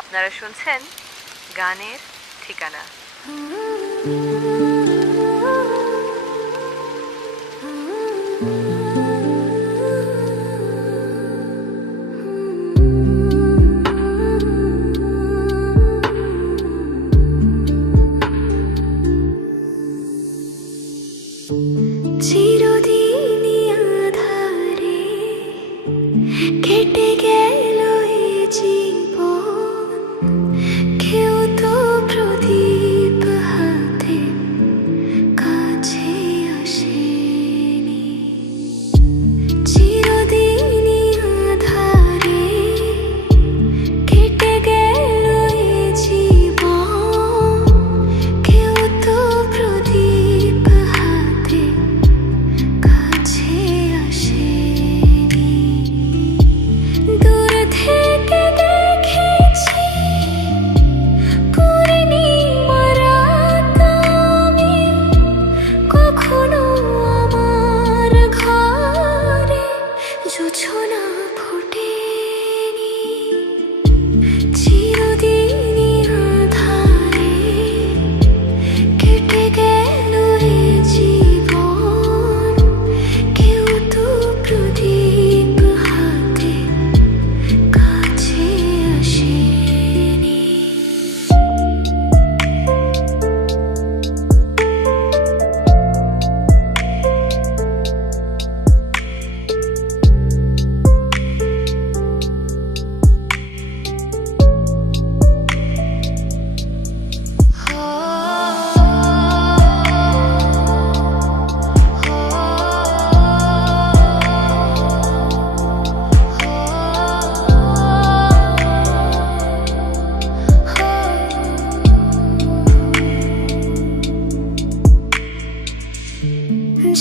আপনারা শুনছেন গানের ঠিকানা। চিরদিনই আঁধারে কেটে গেল এই জীবন, কেউ তো প্রদীপ হাতে কাছে আসেনি। চিরদিনই আঁধারে কেটে গেল এই জীবন, কেউ তো প্রদীপ হাতে কাছে আসেনি। দূর থেকে দেখেছি পূর্ণিমা রাত আমি, কখনো আমার ঘরে জোছনা ফোটেনি। চিরদিনই আঁধারে কেটে গেল এই জীবন, কেউ তো প্রদীপ হাতে কাছে আসেনি।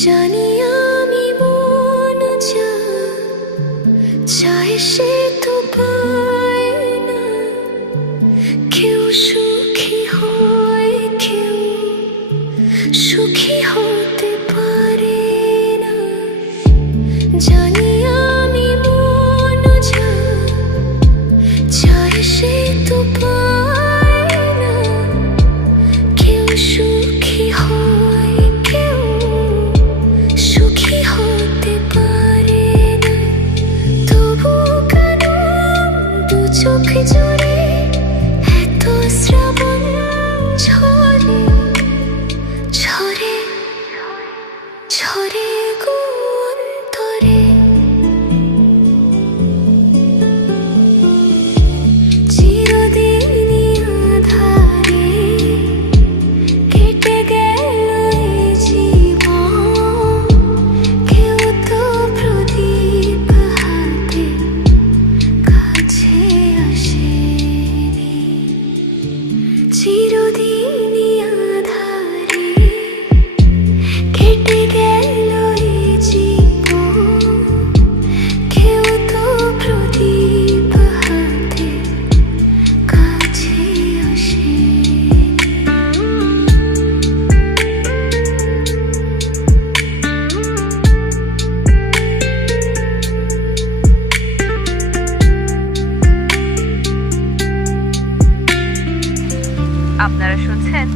জানি আমি মন যা চায় সে তো পায় না, কেউ সুখী হয় কেউ সুখী হতে পারে না। জানি আমি মন যা চায় সে তো পায় না, কেউ সুখী হয় কেউ সুখী হতে পারে না। তবু কেন দু চোখ জুড়ে এত শ্রাবণ ঝরে ঝরে ঝরে গো অন্তরে। চিরদিনই আঁধারে কেটে গেল এই জীবন, কেউ তো প্রদীপ হাতে কাছে আসেনি। চিরদিনই আঁধারে কেটে গেল এই জীবন, কেউ তো প্রদীপ হাতে কাছে আসেনি। আপনারা শুনছেন